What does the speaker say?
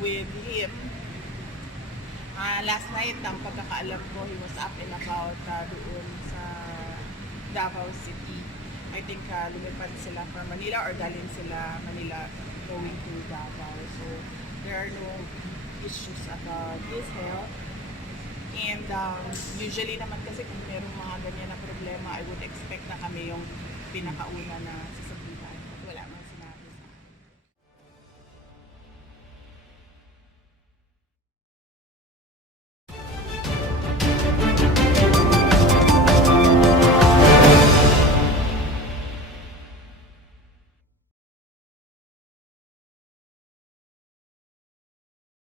with him. Last night, ang pagkakaalam ko, he was up and about doon sa Davao City. I think lumipad sila from Manila or galing sila Manila going to Davao. So, there are no issues about his health. And usually naman kasi kung merong mga ganyan na problema, I would expect na kami yung pinakauna na